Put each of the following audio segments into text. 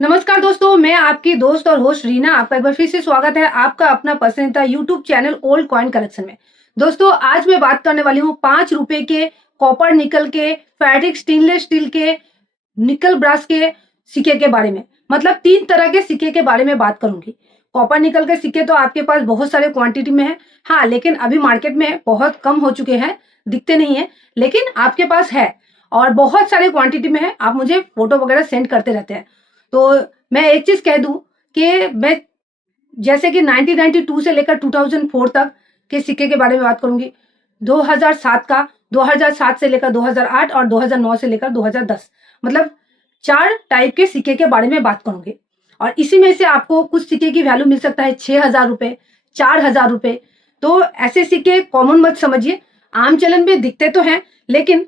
नमस्कार दोस्तों, मैं आपकी दोस्त और होस्ट रीना। आपका एक बार फिर से स्वागत है आपका अपना पसंदीदा YouTube channel old coin collection में। दोस्तों, आज मैं बात करने वाली हूँ 5 रुपए के कॉपर निकल के फेरिक स्टेनलेस स्टील के निकल ब्रास के सिक्के के बारे में। मतलब 3 तरह के सिक्के के बारे में बात करूंगी। कॉपर निकल के सिक्के तो आपके पास बहुत सारे क्वांटिटी में है। हाँ, लेकिन अभी मार्केट में बहुत कम हो चुके हैं, दिखते नहीं है, लेकिन आपके पास है और बहुत सारे क्वांटिटी में है। आप मुझे फोटो वगैरह सेंड करते रहते हैं। तो मैं एक चीज कह दूं कि मैं जैसे कि 1992 से लेकर 2004 तक के सिक्के के बारे में बात करूंगी। 2007 का, 2007 से लेकर 2008 और 2009 से लेकर 2010, मतलब 4 टाइप के सिक्के के बारे में बात करूंगी। और इसी में से आपको कुछ सिक्के की वैल्यू मिल सकता है 6,000 रुपए, 4,000 रुपए। तो ऐसे सिक्के कॉमन मत समझिए, आम चलन में दिखते तो हैं लेकिन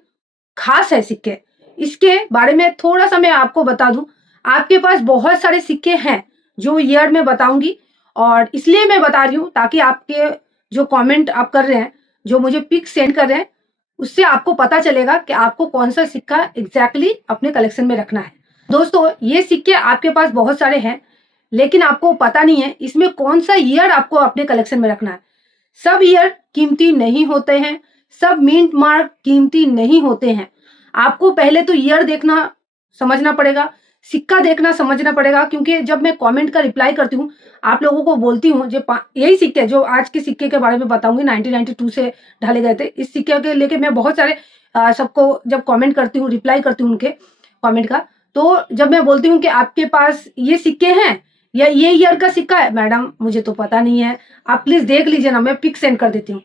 खास है सिक्के। इसके बारे में थोड़ा सा मैं आपको बता दूं। आपके पास बहुत सारे सिक्के हैं जो ईयर में बताऊंगी, और इसलिए मैं बता रही हूँ ताकि आपके जो कमेंट आप कर रहे हैं, जो मुझे पिक सेंड कर रहे हैं, उससे आपको पता चलेगा कि आपको कौन सा सिक्का एग्जैक्टली अपने कलेक्शन में रखना है। दोस्तों, ये सिक्के आपके पास बहुत सारे हैं लेकिन आपको पता नहीं है इसमें कौन सा ईयर आपको अपने कलेक्शन में रखना है। सब ईयर कीमती नहीं होते हैं, सब मिंट मार्क कीमती नहीं होते हैं। आपको पहले तो ईयर देखना समझना पड़ेगा, सिक्का देखना समझना पड़ेगा। क्योंकि जब मैं कमेंट का रिप्लाई करती हूँ, आप लोगों को बोलती हूँ जो यही सिक्के जो आज के सिक्के के बारे में बताऊंगी 1992 से ढाले गए थे, इस सिक्के के लेके मैं बहुत सारे सबको जब कमेंट करती हूँ, रिप्लाई करती हूँ उनके कमेंट का। तो जब मैं बोलती हूँ कि आपके पास ये सिक्के हैं या ये ईयर का सिक्का है, मैडम मुझे तो पता नहीं है, आप प्लीज देख लीजिए ना, मैं पिक सेंड कर देती हूँ।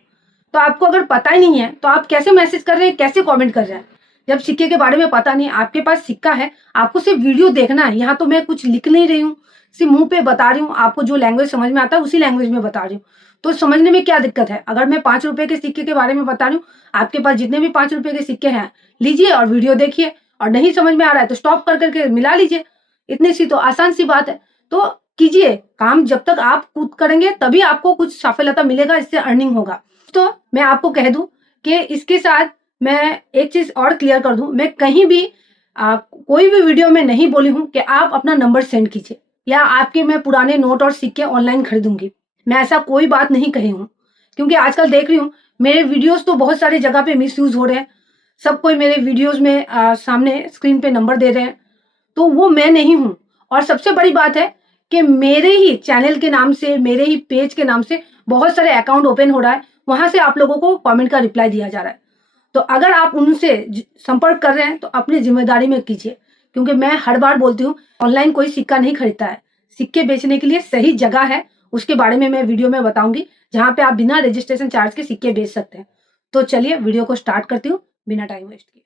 तो आपको अगर पता ही नहीं है तो आप कैसे मैसेज कर रहे हैं, कैसे कमेंट कर रहे हैं? जब सिक्के के बारे में पता नहीं, आपके पास सिक्का है, आपको सिर्फ वीडियो देखना है। यहाँ तो मैं कुछ लिख नहीं रही हूँ, सिर्फ मुंह पे बता रही हूँ। आपको जो लैंग्वेज समझ में आता है उसी लैंग्वेज में बता रही हूँ। तो समझने में क्या दिक्कत है? अगर मैं 5 रुपए के सिक्के के बारे में बता रही हूँ, आपके पास जितने भी 5 रुपए के सिक्के हैं लीजिए और वीडियो देखिए, और नहीं समझ में आ रहा है तो स्टॉप कर करके मिला लीजिए। इतनी सी तो आसान सी बात है। तो कीजिए काम, जब तक आप खुद करेंगे तभी आपको कुछ सफलता मिलेगा, इससे अर्निंग होगा। तो मैं आपको कह दूं कि इसके साथ मैं एक चीज और क्लियर कर दूं, मैं कहीं भी कोई भी वीडियो में नहीं बोली हूं कि आप अपना नंबर सेंड कीजिए या आपके मैं पुराने नोट और सिक्के ऑनलाइन खरीदूंगी। मैं ऐसा कोई बात नहीं कही हूं, क्योंकि आजकल देख रही हूं मेरे वीडियोस तो बहुत सारी जगह पे मिस यूज हो रहे हैं। सब कोई मेरे वीडियोस में सामने स्क्रीन पे नंबर दे रहे हैं, तो वो मैं नहीं हूं। और सबसे बड़ी बात है कि मेरे ही चैनल के नाम से, मेरे ही पेज के नाम से बहुत सारे अकाउंट ओपन हो रहा है, वहां से आप लोगों को कमेंट का रिप्लाई दिया जा रहा है। तो अगर आप उनसे संपर्क कर रहे हैं तो अपनी जिम्मेदारी में कीजिए, क्योंकि मैं हर बार बोलती हूँ ऑनलाइन कोई सिक्का नहीं खरीदता है। सिक्के बेचने के लिए सही जगह है, उसके बारे में मैं वीडियो में बताऊंगी, जहां पे आप बिना रजिस्ट्रेशन चार्ज के सिक्के बेच सकते हैं। तो चलिए वीडियो को स्टार्ट करती हूँ बिना टाइम वेस्ट किए।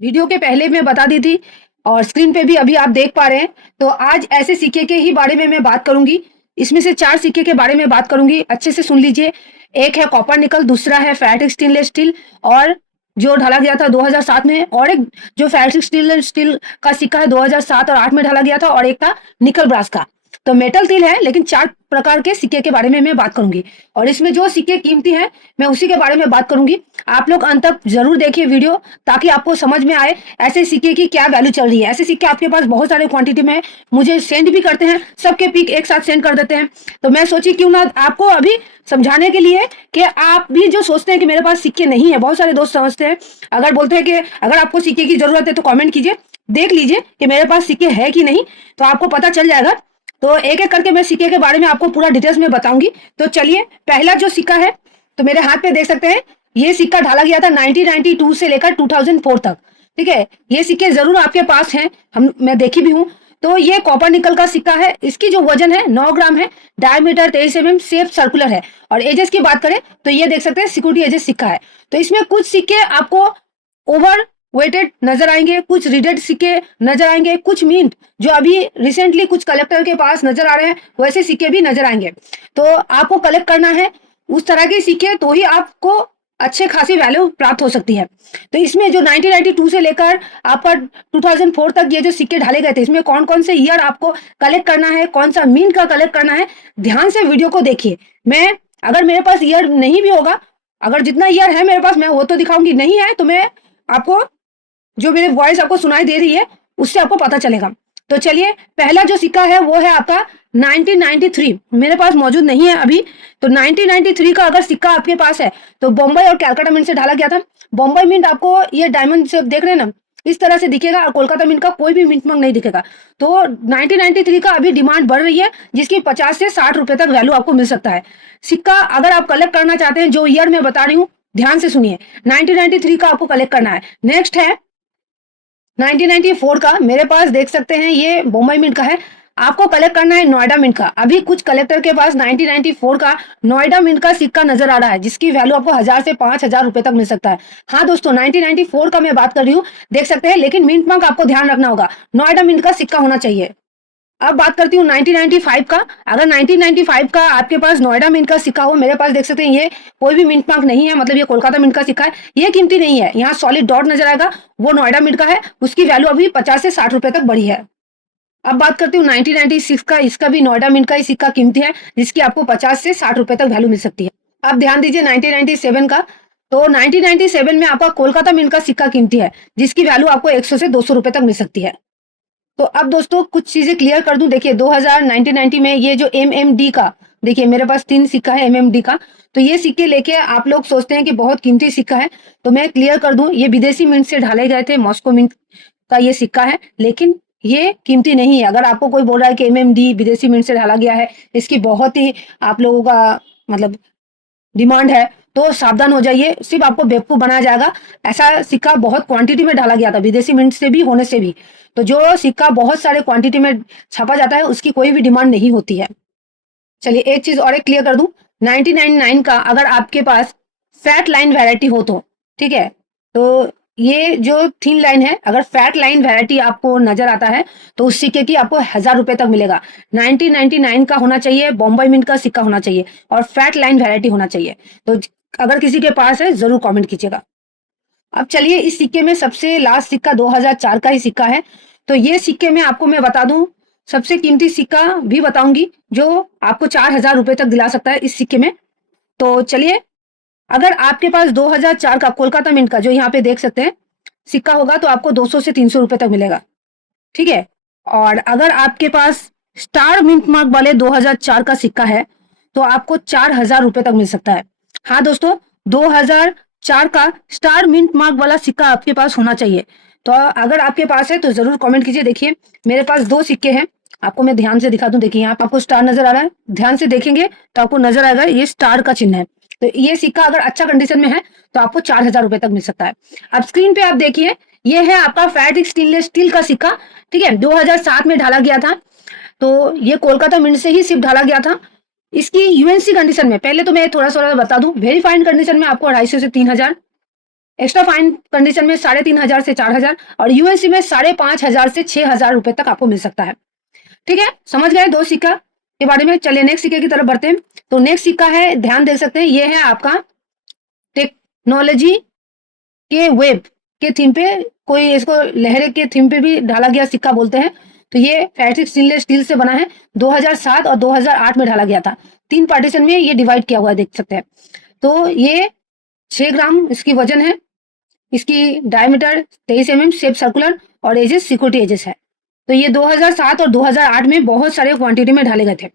वीडियो के पहले मैं बता दी थी और स्क्रीन पे भी अभी आप देख पा रहे हैं। तो आज ऐसे सिक्के के ही बारे में मैं बात करूंगी। इसमें से 4 सिक्के के बारे में बात करूंगी, अच्छे से सुन लीजिए। एक है कॉपर निकल, दूसरा है फेरिक स्टेनलेस स्टील और जो ढाला गया था 2007 में, और एक जो फेरिक स्टेनलेस स्टील का सिक्का है 2007 और 8 में ढाला गया था, और एक था निकल ब्रास का। तो मेटल तिल है, लेकिन 4 प्रकार के सिक्के के बारे में मैं बात करूंगी, और इसमें जो सिक्के कीमती हैं मैं उसी के बारे में बात करूंगी। आप लोग अंत तक जरूर देखिए वीडियो, ताकि आपको समझ में आए ऐसे सिक्के की क्या वैल्यू चल रही है। ऐसे सिक्के आपके पास बहुत सारे क्वांटिटी में है, मुझे सेंड भी करते हैं, सबके पिक एक साथ सेंड कर देते हैं। तो मैं सोची क्यों ना आपको अभी समझाने के लिए कि आप भी जो सोचते हैं कि मेरे पास सिक्के नहीं है, बहुत सारे दोस्त समझते हैं, अगर बोलते हैं कि अगर आपको सिक्के की जरूरत है तो कमेंट कीजिए, देख लीजिए कि मेरे पास सिक्के है कि नहीं, तो आपको पता चल जाएगा। तो एक एक करके मैं सिक्के के बारे में आपको पूरा डिटेल्स में बताऊंगी। तो चलिए, पहला जो सिक्का है, तो मेरे हाथ पे देख सकते हैं, ये सिक्का ढाला गया था 1992 से लेकर 2004 तक। ठीक है, ये सिक्के जरूर आपके पास हैं, मैं देखी भी हूँ। तो ये कॉपर निकल का सिक्का है, इसकी जो वजन है 9 ग्राम है, डायमीटर 23 mm, शेप सर्कुलर है। और एजेस की बात करें तो ये देख सकते हैं सिक्योरिटी एजेस सिक्का है। तो इसमें कुछ सिक्के आपको ओवर वेटेड नजर आएंगे, कुछ रिडेड सिक्के नजर आएंगे, कुछ मिंट जो अभी रिसेंटली कुछ कलेक्टर के पास नजर आ रहे हैं, वैसे सिक्के भी नजर आएंगे। तो आपको कलेक्ट करना है उस तरह के सिक्के, तो ही आपको अच्छे खासी वैल्यू प्राप्त हो सकती है। तो इसमें जो 1992 से लेकर आपका 2004 तक ये जो सिक्के ढाले गए थे, इसमें कौन कौन से ईयर आपको कलेक्ट करना है, कौन सा मिंट का कलेक्ट करना है, ध्यान से वीडियो को देखिए। मैं अगर मेरे पास ईयर नहीं भी होगा, अगर जितना ईयर है मेरे पास मैं वो तो दिखाऊंगी, नहीं है तो मैं आपको जो मेरे वॉइस आपको सुनाई दे रही है उससे आपको पता चलेगा। तो चलिए, पहला जो सिक्का है वो है आपका 1993, मेरे पास मौजूद नहीं है अभी। तो 1993 का अगर सिक्का आपके पास है तो बॉम्बे और कैलकाटा मिंट से ढाला गया था। बॉम्बे मिंट आपको ये डायमंड से देख रहे हैं ना, इस तरह से दिखेगा, और कोलकाता मिंट का कोई भी मिंट मंग नहीं दिखेगा। तो 1993 का अभी डिमांड बढ़ रही है, जिसकी 50 से 60 रुपए तक वैल्यू आपको मिल सकता है। सिक्का अगर आप कलेक्ट करना चाहते हैं, जो ईयर मैं बता रही हूँ ध्यान से सुनिए, 1993 का आपको कलेक्ट करना है। नेक्स्ट है 1994 का, मेरे पास देख सकते हैं ये बॉम्बे मिंट का है। आपको कलेक्ट करना है नोएडा मिंट का। अभी कुछ कलेक्टर के पास 1994 का नोएडा मिंट का सिक्का नजर आ रहा है, जिसकी वैल्यू आपको 1000 से 5000 रुपए तक मिल सकता है। हाँ दोस्तों, 1994 का मैं बात कर रही हूँ, देख सकते हैं, लेकिन मिंट मार्क आपको ध्यान रखना होगा, नोएडा मिंट का सिक्का होना चाहिए। अब बात करती हूँ 1995 का। अगर 1995 का आपके पास नोएडा मिंट का सिक्का हो, मेरे पास देख सकते हैं ये कोई भी मिंट मार्क नहीं है, मतलब ये कोलकाता मिंट का सिक्का है, ये कीमती नहीं है, यहाँ सॉलिड डॉट नजर आएगा, वो नोएडा मिंट का है, उसकी वैल्यू अभी 50 से 60 रुपए तक बढ़ी है। अब बात करती हूँ 1996 का, इसका भी नोएडा मिंट का ही सिक्का कीमती है, जिसकी आपको 50 से 60 रुपए तक वैल्यू मिल सकती है। अब ध्यान दीजिए 1997 का। तो 1997 में आपका कोलकाता मिंट का सिक्का कीमती है, जिसकी वैल्यू आपको 100 से 200 रुपए तक मिल सकती है। तो अब दोस्तों कुछ चीजें क्लियर कर दूं। देखिए 1990 में ये जो एमएमडी का, देखिए मेरे पास 3 सिक्का है एमएमडी का। तो ये सिक्के लेके आप लोग सोचते हैं कि बहुत कीमती सिक्का है, तो मैं क्लियर कर दूं, ये विदेशी मिंट से ढाले गए थे, मॉस्को मिंट का ये सिक्का है, लेकिन ये कीमती नहीं है। अगर आपको कोई बोल रहा है कि एमएमडी विदेशी मिंट से ढाला गया है, इसकी बहुत ही आप लोगों का मतलब डिमांड है, तो सावधान हो जाइए, सिर्फ आपको बेवकूफ बनाया जाएगा। ऐसा सिक्का बहुत क्वांटिटी में डाला गया था, विदेशी मिंट से भी होने से भी। तो जो सिक्का बहुत सारे क्वांटिटी में छापा जाता है, उसकी कोई भी डिमांड नहीं होती है। चलिए एक चीज और एक क्लियर कर दूं, 1999 का अगर आपके पास फैट लाइन वैरायटी हो तो ठीक है, तो ये जो थिन लाइन है, अगर फैट लाइन वैरायटी आपको नजर आता है तो उस सिक्के की आपको 1000 रुपए तक मिलेगा। 1999 का होना चाहिए, बॉम्बे मिंट का सिक्का होना चाहिए, और फैट लाइन वैरायटी होना चाहिए। तो अगर किसी के पास है जरूर कमेंट कीजिएगा। अब चलिए इस सिक्के में सबसे लास्ट सिक्का 2004 का ही सिक्का है। तो ये सिक्के में आपको मैं बता दूं, सबसे कीमती सिक्का भी बताऊंगी, जो आपको 4000 रुपए तक दिला सकता है इस सिक्के में। तो चलिए, अगर आपके पास 2004 का कोलकाता मिंट का, जो यहाँ पे देख सकते हैं, सिक्का होगा तो आपको 200 से 300 रुपए तक मिलेगा, ठीक है। और अगर आपके पास स्टार मिंट मार्क वाले 2004 का सिक्का है तो आपको 4000 रुपए तक मिल सकता है। हाँ दोस्तों, 2004 का स्टार मिंट मार्क वाला सिक्का आपके पास होना चाहिए। तो अगर आपके पास है तो जरूर कमेंट कीजिए। देखिए मेरे पास 2 सिक्के हैं, आपको मैं ध्यान से दिखा दूं। देखिए यहाँ पे आपको स्टार नजर आ रहा है, ध्यान से देखेंगे तो आपको नजर आएगा ये स्टार का चिन्ह है। तो ये सिक्का अगर अच्छा कंडीशन में है तो आपको 4000 रुपए तक मिल सकता है। अब स्क्रीन पे आप देखिए, ये है आपका फैटिक स्टेनलेस स्टील का सिक्का, ठीक है, 2007 में ढाला गया था। तो ये कोलकाता मिंट से ही सिर्फ ढाला गया था। इसकी यूएनसी कंडीशन में, पहले तो मैं थोड़ा सा बता दूं, वेरी फाइन कंडीशन में आपको 250 से 3000, एक्स्ट्रा फाइन कंडीशन में 3500 से 4000, और यूएनसी में 5500 से 6000 रुपए तक आपको मिल सकता है। ठीक है, समझ गए 2 सिक्का के बारे में। चलिए नेक्स्ट सिक्के की तरफ बढ़ते हैं। तो नेक्स्ट सिक्का है, ध्यान दे सकते हैं, ये है आपका टेक्नोलॉजी के वेब के थीम पे, कोई इसको लहरे के थीम पे भी ढाला गया सिक्का बोलते हैं। तो ये फैटिक स्टेनलेस स्टील से बना है, 2007 और 2008 में ढाला गया था। 3 पार्टीशन में ये डिवाइड किया हुआ है, देख सकते हैं। तो ये 6 ग्राम इसकी वजन है, इसकी डायमीटर 23 mm, शेप सर्कुलर, और एजेस सिक्योरिटी एजेस है। तो ये 2007 और 2008 में बहुत सारे क्वांटिटी में ढाले गए थे,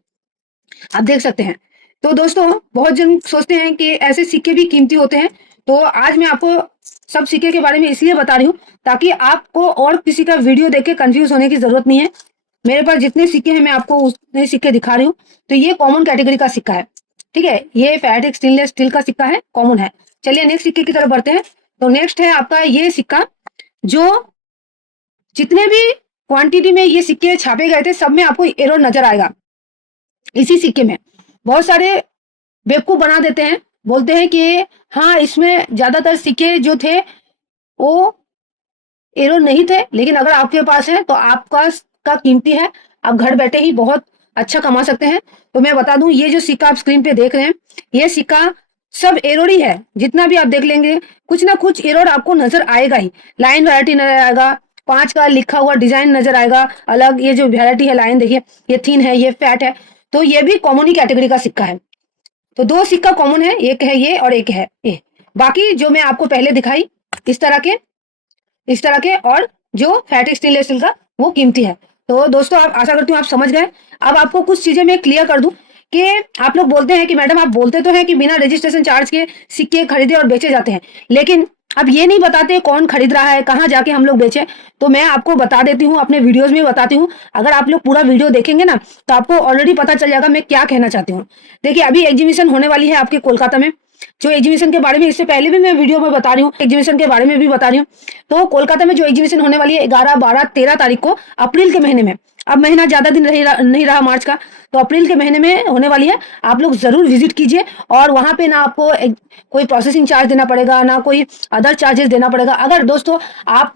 आप देख सकते हैं। तो दोस्तों बहुत जन सोचते हैं कि ऐसे सिक्के भी कीमती होते हैं, तो आज मैं आपको सब सिक्के के बारे में इसलिए बता रही हूँ ताकि आपको और किसी का वीडियो देख के कंफ्यूज होने की जरूरत नहीं है। मेरे पास जितने सिक्के हैं मैं आपको उतने सिक्के दिखा रही हूँ। तो ये कॉमन कैटेगरी का सिक्का है, ठीक है, ये फैटिक स्टेनलेस स्टील का सिक्का है, कॉमन है। चलिए नेक्स्ट सिक्के की तरफ बढ़ते हैं। तो नेक्स्ट है आपका ये सिक्का, जो जितने भी क्वांटिटी में ये सिक्के छापे गए थे सब में आपको एरर नजर आएगा। इसी सिक्के में बहुत सारे बेवकूफ बना देते हैं, बोलते हैं कि हाँ इसमें ज्यादातर सिक्के जो थे वो एरर नहीं थे, लेकिन अगर आपके पास है तो आपका का कीमती है, आप घर बैठे ही बहुत अच्छा कमा सकते हैं। तो मैं बता दूं, ये जो सिक्का आप स्क्रीन पे देख रहे हैं, ये सिक्का सब एरर ही है। जितना भी आप देख लेंगे कुछ ना कुछ एरर आपको नजर आएगा ही। लाइन वैरायटी नजर आएगा, 5 का लिखा हुआ डिजाइन नजर आएगा अलग, ये जो वैरायटी है लाइन देखिए, ये थिन है, ये फैट है। तो ये भी कॉमन ही कैटेगरी का सिक्का है। तो 2 सिक्का कॉमन है, एक है ये और एक है ये। बाकी जो मैं आपको पहले दिखाई इस तरह के और जो फैटिक स्टेनलेस स्टील का, वो कीमती है। तो दोस्तों आप आशा करती हूँ आप समझ गए। अब आपको कुछ चीजें मैं क्लियर कर दूं कि आप लोग बोलते हैं कि मैडम आप बोलते तो हैं कि बिना रजिस्ट्रेशन चार्ज के सिक्के खरीदे और बेचे जाते हैं, लेकिन अब ये नहीं बताते कौन खरीद रहा है, कहाँ जाके हम लोग बेचे। तो मैं आपको बता देती हूँ, अपने वीडियोज में बताती हूँ। अगर आप लोग पूरा वीडियो देखेंगे ना तो आपको ऑलरेडी पता चल जाएगा मैं क्या कहना चाहती हूँ। देखिए अभी एग्जीबिशन होने वाली है आपके कोलकाता में, जो एग्जीबिशन के बारे में इससे पहले भी मैं वीडियो में बता रही हूँ, एग्जीबिशन के बारे में भी बता रही हूँ। तो कोलकाता में जो एग्जीबिशन होने वाली है 11, 12, 13 तारीख को, अप्रैल के महीने में। अब महीना ज्यादा दिन नहीं रहा मार्च का, तो अप्रैल के महीने में होने वाली है। आप लोग जरूर विजिट कीजिए, और वहां पे ना आपको कोई प्रोसेसिंग चार्ज देना पड़ेगा, ना कोई अदर चार्जेस देना पड़ेगा। अगर दोस्तों आप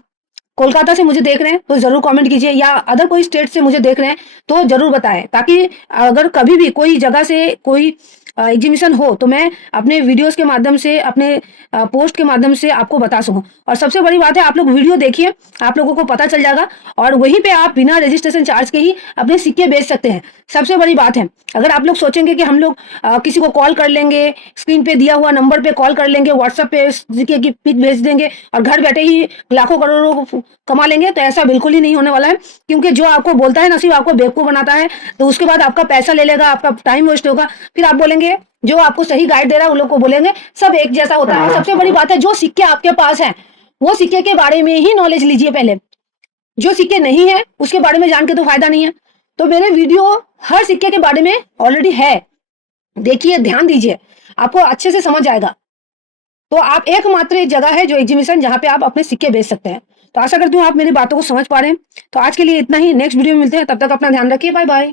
कोलकाता से मुझे देख रहे हैं तो जरूर कमेंट कीजिए, या अदर कोई स्टेट से मुझे देख रहे हैं तो जरूर बताएं, ताकि अगर कभी भी कोई जगह से कोई एग्जीबिशन हो तो मैं अपने वीडियोस के माध्यम से, अपने पोस्ट के माध्यम से आपको बता सकूं। और सबसे बड़ी बात है, आप लोग वीडियो देखिए, आप लोगों को पता चल जाएगा, और वहीं पे आप बिना रजिस्ट्रेशन चार्ज के ही अपने सिक्के बेच सकते हैं। सबसे बड़ी बात है, अगर आप लोग सोचेंगे कि हम लोग किसी को कॉल कर लेंगे, स्क्रीन पे दिया हुआ नंबर पे कॉल कर लेंगे, व्हाट्सएप पे सिक्के की पिक भेज देंगे और घर बैठे ही लाखों करोड़ों कमा लेंगे, तो ऐसा बिल्कुल ही नहीं होने वाला है। क्योंकि जो आपको बोलता है नसीब आपको बेवकूफ बनाता है, तो उसके बाद आपका पैसा ले लेगा, आपका टाइम वेस्ट होगा, फिर आप बोलेंगे, जो आपको सही गाइड दे रहा है उन लोग को बोलेंगे सब एक जैसा होता है। सबसे बड़ी बात है, जो सिक्के आपके पास हैं वो सिक्के के बारे में ही नॉलेज लीजिए पहले। जो सिक्के नहीं है उसके बारे में जान के तो फायदा नहीं है। तो मेरे वीडियो हर सिक्के के बारे में ऑलरेडी है, देखिए, ध्यान दीजिए, आपको अच्छे से समझ आएगा। तो आप एकमात्र एक जगह है जो एग्जीबिशन, जहां पे आप अपने सिक्के बेच सकते हैं। तो आशा करती हूँ आप मेरी बातों को समझ पा रहे हैं। तो आज के लिए इतना ही, नेक्स्ट वीडियो में मिलते हैं, तब तक अपना ध्यान रखिए, बाय बाय।